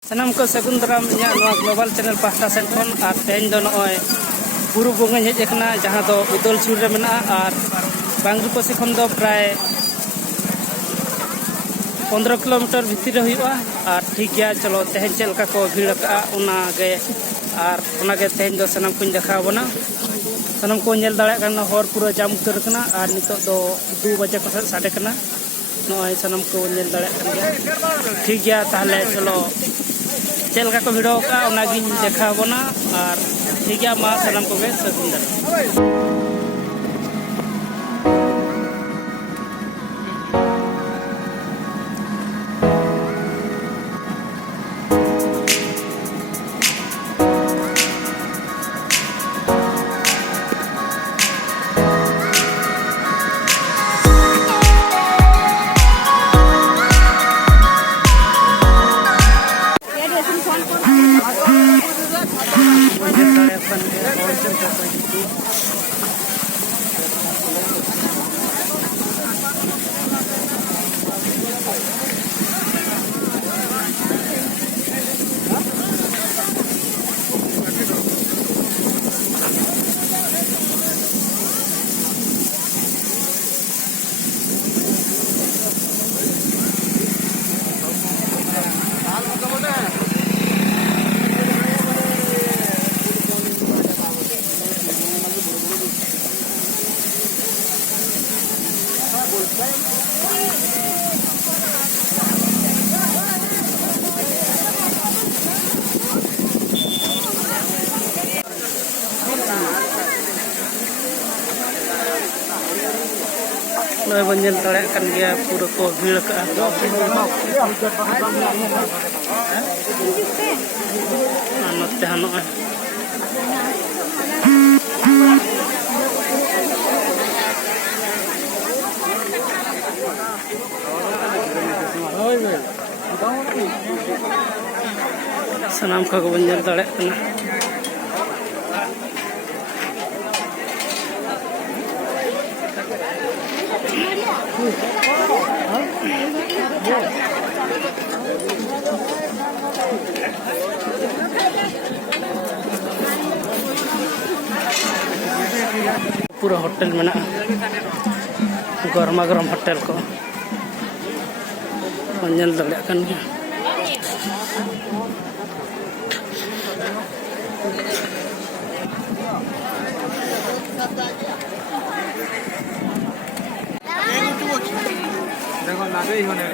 Sanam ko sagun daram inya noa global channel pahta sen khon ar teñ do noy buru bonga hej ekna jaha do udol sur re mena ar bangru pasi khon do pray 15 kilometer bhitir re huyua ar thik gaya chalo teñ chel ka ko bhir ka ona ge ar ona ge teñ do sanam kuñ dekha bona sanam ko nyel dale kana hor pura jam utar kana ar nitok do 2 baje ko sade kana noy sanam ko nyel dale kan ge thik gaya tahle chalo चल का को video का उनागी देखा बोना और ठीक है मा सलाम को गे सकुंदर Noi banyak tolak kan dia pura ko bhir ka anot te hano sanam ka ko banyak tolak kana पूरा होटल में ना गरमा गरम होटल को मंजल दले kan gया देखो लागे ही होने